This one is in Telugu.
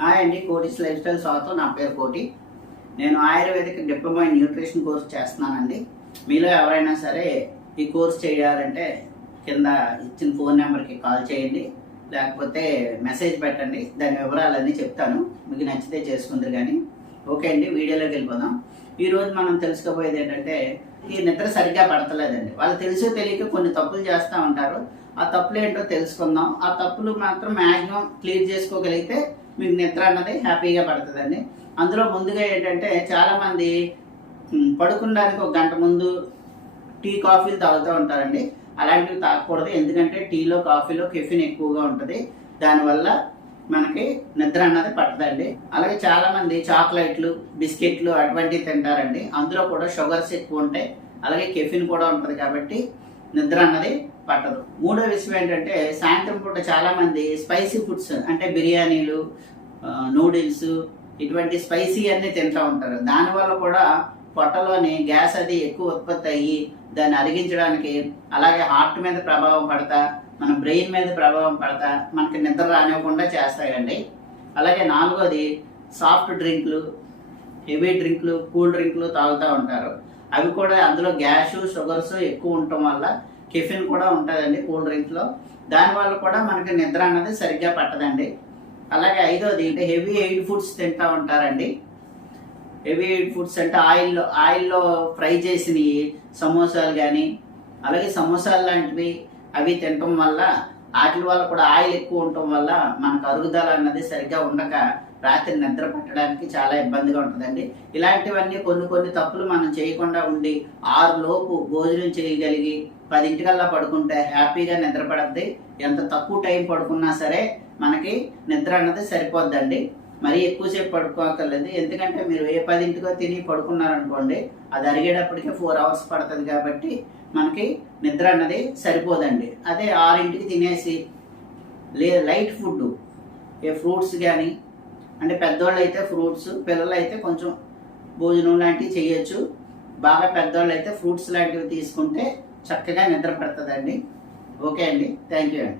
హాయ్ అండి కోటిస్ లైఫ్ స్టైల్ స్వాగతం. నా పేరు కోటి. నేను ayurvedic diploma in nutrition course చేస్తున్నానండి. మీలో ఎవరైనా సరే ఈ కోర్స్ చేయాలంటే కింద ఇచ్చిన ఫోన్ నెంబర్కి కాల్ చేయండి. లేకపోతే మెసేజ్ పెట్టండి. దాని వివరాలన్నీ చెప్తాను. మీకు నచ్చితే చేసుకుందరు కానీ ఓకే అండి వీడియోలోకి వెళ్ళిపోదాం. ఈరోజు మనం తెలుసుకోబోయేది ఏంటంటే ఈ నిద్ర సరిగ్గా పడతలేదండి. వాళ్ళు తెలుసో తెలియక కొన్ని తప్పులు చేస్తూ ఉంటారు. ఆ తప్పులు ఏంటో తెలుసుకుందాం. ఆ తప్పులు మాత్రం మ్యాక్సిమం క్లియర్ చేసుకోగలిగితే మీకు నిద్ర అన్నది హ్యాపీగా పడుతుందండి. అందులో ముందుగా ఏంటంటే చాలామంది ఉమ్, ఒక గంట ముందు టీ కాఫీలు తాగుతూ ఉంటారండి. అలాంటివి తాగకూడదు. ఎందుకంటే టీలో కాఫీలో కెఫిన్ ఎక్కువగా ఉంటుంది. దానివల్ల మనకి నిద్ర అన్నది పట్టదండి. అలాగే చాలామంది చాక్లెట్లు బిస్కెట్లు అటువంటివి తింటారండి. అందులో కూడా షుగర్స్ ఎక్కువ ఉంటాయి. అలాగే కెఫిన్ కూడా ఉంటుంది కాబట్టి నిద్ర అన్నది పట్టదు. మూడో విషయం ఏంటంటే సాయంత్రం పూట చాలా మంది స్పైసీ ఫుడ్స్ అంటే బిర్యానీలు నూడిల్స్ ఇటువంటి స్పైసీ అన్ని తింటూ ఉంటారు. దానివల్ల కూడా పొట్టలోని గ్యాస్ అది ఎక్కువ ఉత్పత్తి అయ్యి దాన్ని అరిగించడానికి అలాగే హార్ట్ మీద ప్రభావం పడతా మన బ్రెయిన్ మీద ప్రభావం పడతా మనకి నిద్ర రానివ్వకుండా చేస్తాయండి. అలాగే నాలుగోది సాఫ్ట్ డ్రింక్లు హెవీ డ్రింక్లు కూల్ డ్రింక్లు తాగుతూ ఉంటారు. అవి కూడా అందులో గ్యాస్ షుగర్స్ ఎక్కువ ఉండటం వల్ల కెఫిన్ కూడా ఉంటుందండి కూల్ డ్రింక్లో దానివల్ల కూడా మనకి నిద్ర అన్నది సరిగ్గా పట్టదండి. అలాగే ఐదోది అంటే హెవీ ఎయిడ్ ఫుడ్స్ తింటూ ఉంటారండి. హెవీ ఎయిడ్ ఫుడ్స్ అంటే ఆయిల్లో ఆయిల్లో ఫ్రై చేసినవి సమోసాలు కానీ అలాగే సమోసాలు లాంటివి అవి తినటం వల్ల వాటి వల్ల కూడా ఆయిల్ ఎక్కువ ఉండటం వల్ల మనకు అరుగుదల అన్నది సరిగ్గా ఉండక రాత్రి నిద్ర పట్టడానికి చాలా ఇబ్బందిగా ఉంటుందండి. ఇలాంటివన్నీ కొన్ని కొన్ని తప్పులు మనం చేయకుండా ఉండి ఆరు లోపు భోజనం చేయగలిగి పదింటికల్లా పడుకుంటే హ్యాపీగా నిద్ర పడద్ది. ఎంత తక్కువ టైం పడుకున్నా సరే మనకి నిద్ర అన్నది సరిపోద్దండి. మరీ ఎక్కువసేపు పడుకోకర్లేదు ఎందుకంటే మీరు ఏ పదింటికో తిని పడుకున్నారనుకోండి అది అరిగేటప్పటికే ఫోర్ అవర్స్ పడుతుంది కాబట్టి మనకి నిద్ర అన్నది సరిపోదండి. అదే ఆరింటికి తినేసి లే లైట్ ఫుడ్ ఏ ఫ్రూట్స్ కానీ అంటే పెద్దోళ్ళు అయితే ఫ్రూట్స్ పిల్లలు అయితే కొంచెం భోజనం లాంటివి చేయొచ్చు. బాగా పెద్దోళ్ళు అయితే ఫ్రూట్స్ లాంటివి తీసుకుంటే చక్కగా నిద్ర పడుతుందండి. ఓకే అండి. థ్యాంక్ యూ అండి.